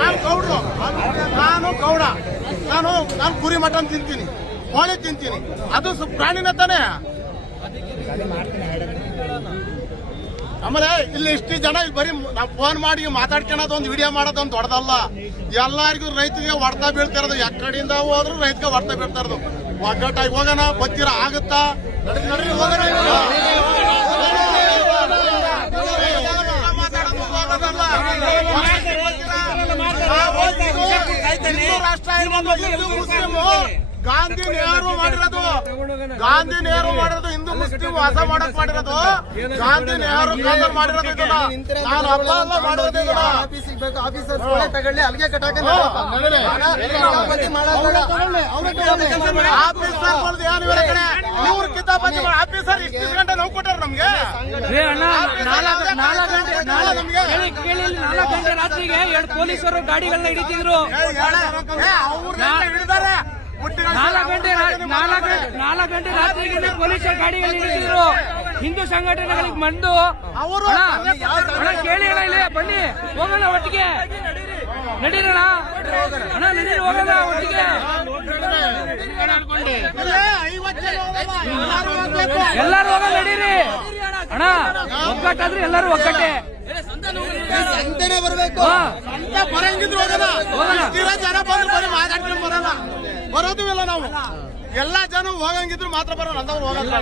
ನಾನು ಗೌಡ್ರು, ನಾನು ಗೌಡ, ನಾನು ಕುರಿ ಮಟನ್ ತಿಂತೀನಿ, ಕೋಳಿ ತಿಂತೀನಿ, ಅದು ಪ್ರಾಣಿನ ತಾನೇ. ಆಮೇಲೆ ಇಲ್ಲಿ ಇಷ್ಟು ಜನ ಇಲ್ಲಿ ಬರೀ ನಾವು ಫೋನ್ ಮಾಡಿ ಮಾತಾಡ್ಕೊಳ್ಳೋದು ಒಂದು ವಿಡಿಯೋ ಮಾಡೋದು ಒಂದು ದೊಡ್ಡದಲ್ಲ. ಎಲ್ಲರಿಗೂ ರೈತರಿಗೆ ಹೊಡ್ತಾ ಬೀಳ್ತಿರೋದು, ಎಕ್ಕಡಿಂದ ಹೋದ್ರು ರೈತಗೆ ಹೊಡ್ತಾ ಬೀಳ್ತಾ ಇರೋದು. ಒಗ್ಗಟ್ಟಾಗಿ ಹೋಗೋಣ, ಬತ್ತೀರ ಆಗುತ್ತಾ? ರಾಷ್ಟ್ರ ಹಿಂದೂ ಮುಸ್ಲಿಂ ಗಾಂಧಿ ನೆಹರು ಮಾಡಿರೋದು, ಗಾಂಧಿ ನೆಹರು ಮಾಡಿರೋದು, ಹಿಂದೂ ಮುಸ್ಲಿಂ ವಾಸ ಮಾಡಕ್ ಮಾಡಿರೋದು ಗಾಂಧಿ ನೆಹರು ಮಾಡಿರೋದು. ಇದನ್ನ ನಾನು ಹಬ್ಬ ಅಲ್ಲ ಮಾಡಿರೋದು. ಆಫೀಸರ್ ತಗೊಳ್ಳಿ, ಅಲ್ಲಿಗೆ ಕಟ್ಟಾಕ ಆಫೀಸರ್ ಬರೋದು ಏನು ಇವರ ಕಡೆ ಇವ್ರ ಕಿತಾಪತಿ ಆಫೀಸರ್ ಇಷ್ಟು ಗಂಟೆ ನಾವು ಕೊಟ್ಟಾರ ನಮ್ಗೆ. 4 ಗಂಟೆ ರಾತ್ರಿಗೆ 2 ಪೊಲೀಸರು ಗಾಡಿಗಳನ್ನ ಹಿಡಿತಿದ್ರು. 4 ಗಂಟೆ ರಾತ್ರಿಗೆ ಪೊಲೀಸರು ಗಾಡಿಗಳನ್ನ ಹಿಡಿತಿದ್ರು. ಹಿಂದೂ ಸಂಘಟನೆಗಳಿಗೆ ಬಂದು ಅವರು ಕೇಳಿ ಅಣ್ಣ, ಇಲ್ಲಿ ಬನ್ನಿ ಹೋಗೋಣ ಒಟ್ಟಿಗೆ, ನಡೀರೋಣ ಅಣ್ಣ, ನಡೀರಿ ಹೋಗೋಣ ಒಟ್ಟಿಗೆ, ಎಲ್ಲರೂ ಹೋಗೋಣ ನಡೀರಿ ಅಣ್ಣ. ಒಗ್ಗಟ್ಟಾದ್ರೆ ಎಲ್ಲರೂ ಒಗ್ಗಟ್ಟೆ, ಸಂತೆನೆ ಬರಬೇಕು. ಬರಂಗಿದ್ರು ಹೋಗೋಣ, ಜನ ಬಂದು ಬರೀ ಮಾತಾಡ್ಕೊಂಡು ಬರೋಣ, ಬರೋದು ಇಲ್ಲ ನಾವು. ಎಲ್ಲಾ ಜನ ಹೋಗಂಗಿದ್ರು ಮಾತ್ರ ಬರೋಣ, ಅಂತವ್ರು ಹೋಗಲ್ಲ.